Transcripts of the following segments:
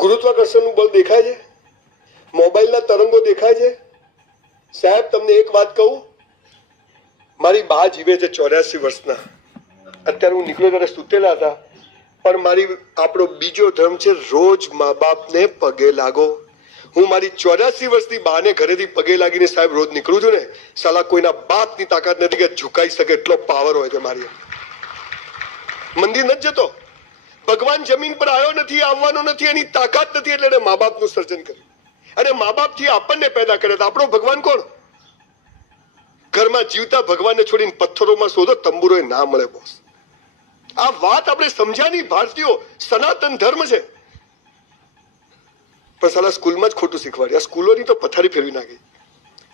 ગુરુત્વાકર્ષણનું બળ દેખાય છે, મોબાઈલના તરંગો દેખાય છે. સાહેબ તમને એક વાત કહું, મારી બા જીવે છે 84 વર્ષના. અત્યારે હું નીકળ્યો ત્યારે સુતેલા હતા. પણ આપણો બીજો ધર્મ છે રોજ મા બાપને પગે લાગો. હું મારી 84 વર્ષની બાને ઘરેથી પગે લાગીને સાહેબ રોજ નીકળું છું ને, સાલા કોઈના બાપની તાકાત નથી કે ઝુકાઈ શકે એટલો પાવર હોય છે મારી. મંદિર નથી જતો, ભગવાન જમીન પર આવ્યો નથી, આવવાનો નથી, એની તાકાત નથી, એટલે એને મા બાપનું સર્જન કર્યું. અને મા બાપ થી આપણને પેદા કર્યા હતા. આપણો ભગવાન કોણ? ઘરમાં જીવતા ભગવાનને છોડીને પથ્થરોમાં શોધો, તંબુરોય ના મળે બોસ. આ વાત આપણે સમજ્યા નહીં. ભારતીયો સનાતન ધર્મ છે, પણ સાલા સ્કૂલમાં જ ખોટું શીખવાડ્યા. સ્કૂલોની તો પથારી ફેરવી નાખી.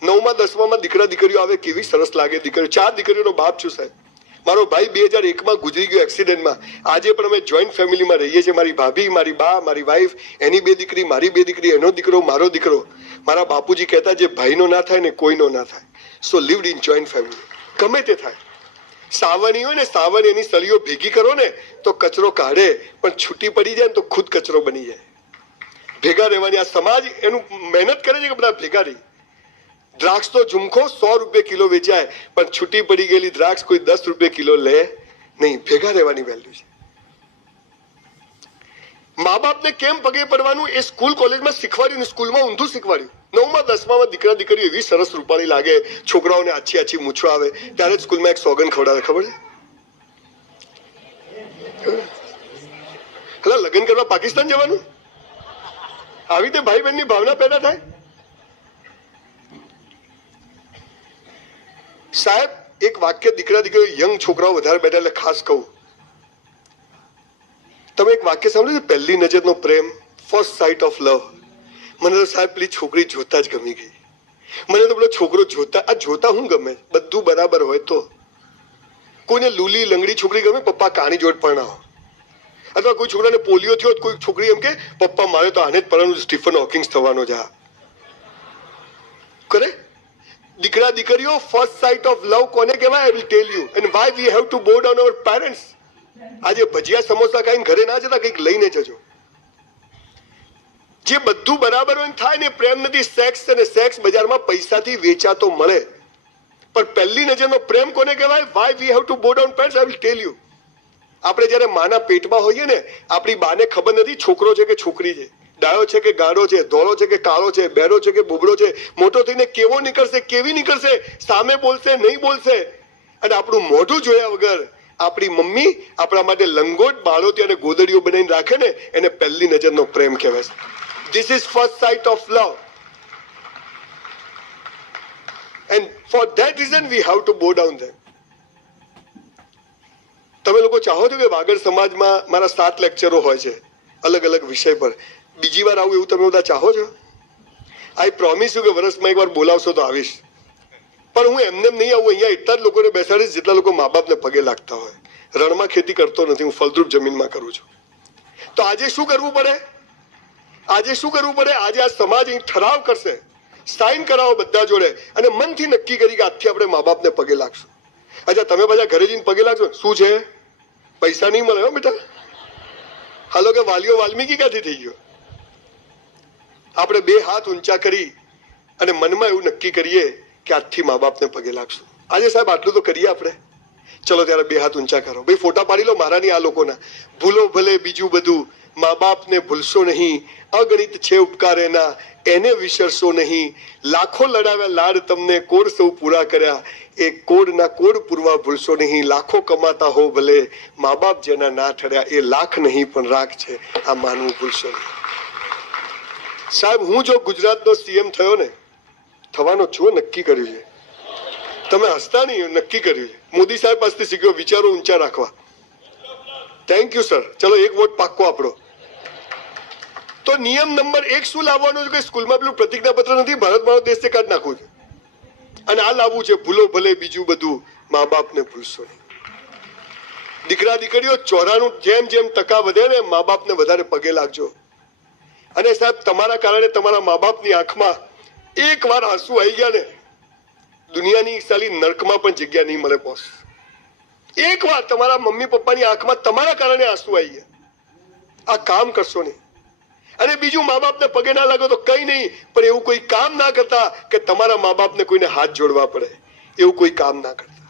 9મા 10મામાં દીકરા દીકરીઓ આવે, કેવી સરસ લાગે દીકરીઓ. 4 દીકરીઓનો બાપ છું સાહેબ. મારો ભાઈ 2001માં ગુજરી ગયો એક્સિડન્ટમાં. આજે પણ અમે જોઈન્ટ ફેમિલીમાં રહીએ છીએ. મારી ભાભી, મારી બા, મારી વાઈફ, એની 2 દીકરી, મારી 2 દીકરી, એનો દીકરો, મારો દીકરો. મારા બાપુજી કહેતા, જે ભાઈનો ના થાય ને કોઈનો ના થાય. સો લિવ્ડ ઇન જોઈન્ટ ફેમિલી. ગમે તે થાય, સાવણી હોય ને, સાવણી એની સળીઓ ભેગી કરો ને તો કચરો કાઢે, પણ છૂટી પડી જાય ને તો ખુદ કચરો બની જાય. ભેગા રહેવાની આ સમાજ એનું મહેનત કરે છે કે બધા ભેગા રહી. દ્રાક્ષ તો ઝુમખો 100 રૂપિયા કિલો વેચાય, પણ છૂટી પડી ગયેલી દ્રાક્ષ કોઈ 10 રૂપિયા કિલો લે નહીં. ભેગા રહેવાની વેલ્યુ છે. મા બાપને કેમ પગે પડવાનું એ સ્કૂલ કોલેજમાં શીખવાડ્યું, સ્કૂલમાં ઊંધું શીખવાડ્યું. 9મા 10મામાં દીકરા દીકરીઓ એવી સરસ રૂપાળી લાગે, છોકરાઓને આછી આછી મૂછો આવે, ત્યારે જ સ્કૂલમાં એક સોગન ખવડાવે. ખબર છે? એટલે લગ્ન કરવા પાકિસ્તાન જવાનું? આવી રીતે ભાઈ બહેનની ભાવના પેદા થાય. સાહેબ એક વાક્ય દીકરા દીકરીઓ યંગ છોકરાઓ વધારે બેઠા એટલે ખાસ કહું. તમે એક વાક્ય સાંભળ્યું છે, પહેલી નજરનો પ્રેમ, ફર્સ્ટ સાઇટ ઓફ લવ. મને તો સાહેબ પેલી છોકરી જોતા જ ગમી ગઈ. મને તો પેલો છોકરો જોતા હું ગમે. બધું બરાબર હોય તો. કોઈને લૂલી લંગડી છોકરી ગમે, પપ્પા કાણી જોડ પરણાવો. અથવા કોઈ છોકરાને પોલિયો થયો, કોઈ છોકરી એમ કે પપ્પા મારે તો આને જ પરણવું, સ્ટીફન હોકિંગ્સ થવાનો છે કરે. દીકરા દીકરીઓ ફર્સ્ટ સાઇટ ઓફ લવ કોને કહેવાય? I will tell you and why we have to બો ડાઉન અવર પેરેન્ટ્સ. આજે ભજીયા સમોસા ખાઈને ઘરે ના જતા, કંઈક લઈને જજો. જે બધું બરાબર હોય થાય ને પ્રેમ નથી. સેક્સ અને સેક્સ બજારમાં પૈસાથી વેચાતો મળે, પણ પહેલી નજરનો પ્રેમ કોને કહેવાય? વાય વી હેવ ટુ બો down parents, I will tell you. આપણે જયારે માના પેટમાં હોઈએ ને, આપણી બાને ખબર નથી છોકરો છે કે છોકરી છે, ડાયો છે કે ગાડો છે, ધોળો છે કે કાળો છે, બેરો છે કે બોબડો છે, મોટો થઈને કેવો નીકળશે, કેવી નીકળશે, સામે બોલશે નહીં બોલશે. અને આપણું મોઢું જોયા વગર આપણી મમ્મી આપણા માટે લંગોટ, બાળોતી અને ગોદડીઓ બનાવીને રાખે ને, એને પહેલી નજરનો પ્રેમ કહેવાય છે. This is first site of love. And for that reason we have to બો ડાઉન ધેમ. તમે લોકો ચાહો છો કે વાગડ સમાજમાં મારા 7 લેક્ચરો હોય છે અલગ અલગ વિષય પર? બીજી વાર આવું એવું તમે બધા ચાહો છો? આઈ પ્રોમિસ યુ કે વર્ષમાં એકવાર બોલાવશો તો આવીશ. પણ હું એમને નહીં આવું. અહીંયા એટલા જ લોકોને બેસાડીશ જેટલા લોકો મા બાપને પગે લાગતા હોય. રણમાં ખેતી કરતો નથી, હું ફળદ્રુપ જમીનમાં કરું છું. તો આજે શું કરવું પડે? આજે આ સમાજ અહીં ઠરાવ કરશે, સાઇન કરાવો બધા જોડે, અને મનથી નક્કી કરી કે આજથી આપણે મા બાપને પગે લાગશું. અચ્છા તમે બધા ઘરે જઈને પગે લાગશો, શું છે? પૈસા નહીં મળે હો બેટા. હાલો કે વાલીઓ વાલ્મીકી ક્યાંથી થઈ ગયો? આપણે 2 હાથ ઊંચા કરી અને મનમાં એવું નક્કી કરીએ કે આજથી મા બાપને પગે લાગશું. આજે સાહેબ આટલું તો કરીએ આપણે. ચલો ત્યારે 2 હાથ ઊંચા કરો. ભાઈ ફોટા પાડી લો મારા ની આ લોકોના. ભૂલો ભલે બીજું બધું, મા બાપને ભૂલશો નહીં. અગણિત છે ઉપકાર એના, એને વિસરશો નહીં. લાખો લડાવ્યા લાડ તમને, કોડ સૌ પૂરા કર્યા. એ કોડના કોડ પૂરવા ભૂલશો નહીં. લાખો કમાતા હો ભલે, મા બાપ જેના ના ઠર્યા એ લાખ નહીં પણ રાખ છે. આ માનવું ભૂલશો નહીં. સાહેબ હું જો ગુજરાતનો સીએમ થયો ને, થવાનો છું, નક્કી કર્યું છે. તમે હસતા નહીં, નક્કી કર્યું છે. મોદી સાહેબ પાસેથી શીખ્યો વિચારો ઊંચા રાખવા. Thank you sir. ચલો 1 વોટ પાક્કો આપણો. તો નિયમ નંબર 1 શું લાવવાનો છે કે સ્કૂલમાં પેલું પ્રતિજ્ઞાપત્ર નથી, ભારત મારો દેશ છે, કાઢ નાખવું છે. અને આ લાવવું છે, ભૂલો ભલે બીજું બધું, મા બાપને ભૂલશો નહીં. દીકરા દીકરીઓ 94 જેમ ટકા વધે ને, મા બાપને વધારે પગે લાગજો. અને સાહેબ તમારા કારણે તમારા મા બાપની આંખમાં એકવાર આંસુ આવી ગયા ને, દુનિયાની સાલી નર્કમાં પણ જગ્યા નહીં મળે બોસ. એકવાર તમારા મમ્મી પપ્પાની આંખમાં તમારા કારણે આંસુ આવી ગયા, આ કામ કરશો નહીં. અને બીજું મા બાપને પગે ના લાગો તો કઈ નહીં, પણ એવું કોઈ કામ ના કરતા કે તમારા મા બાપને કોઈને હાથ જોડવા પડે, એવું કોઈ કામ ના કરતા.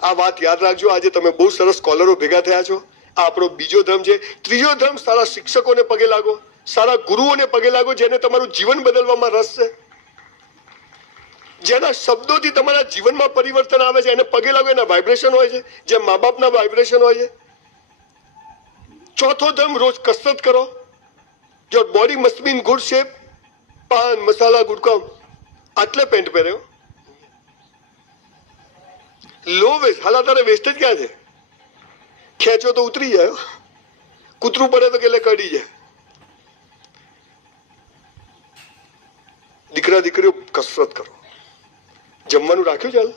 આ વાત યાદ રાખજો. આજે તમે બહુ સરસ સ્કોલરો ભેગા થયા છો. આ આપણો બીજો ધર્મ છે. ત્રીજો ધર્મ, સારા શિક્ષકોને પગે લાગો, સારા ગુરુઓને પગે લાગો, જેને તમારું જીવન બદલવામાં રસ છે, જેના શબ્દોથી તમારા જીવનમાં પરિવર્તન આવે છે, એને પગે લાગો. એના વાઇબ્રેશન હોય છે જેમ મા બાપના વાઇબ્રેશન હોય છે. ચોથો ધર્મ, રોજ કસરત કરો. Your body must be in good shape. Pan masala gutka આટલે પેન્ટ પહેર્યો, લો વેસ્ટ. હાલ તારે વેસ્ટ જ ક્યાં છે? ખેંચો તો ઉતરી જાય, કૂતરું પડે તો એટલે કડી જાય. દીકરા દીકરીઓ કસરત કરો. જમવાનું રાખ્યું ચાલ?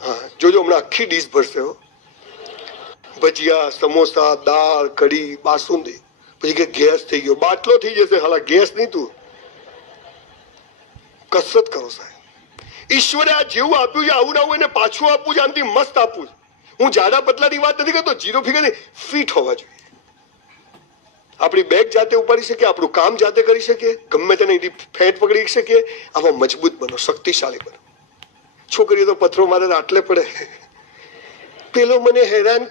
હા, જોજો હમણાં આખી ડીશ ભરશે હો. ભજીયા, સમોસા, દાળ, કઢી, બાસુંદી. પછી કે ગેસ થઈ ગયો, બાટલો થઈ જશે. હાલા ગેસ નહીં, તું કસરત કરો સાહેબ. ઈશ્વરે આ જેવું આપ્યું છે આવું ના હોય એને પાછું આપવું છે, આમથી મસ્ત આપવું છે. હું જાડા પતલાની વાત નથી કરતો, જીરો ફિગર નહીં, ફિટ હોવા જોઈએ. આપણી બેગ જાતે ઉપાડી શકીએ, આપણું કામ જાતે કરી શકીએ, ગમે તેને ફેટ પકડી શકીએ. આવા મજબૂત બનો, શક્તિશાળી બનો. છોકરીઓ તો પથ્થરો મારે આટલે પડે. પેલો મને હેરાન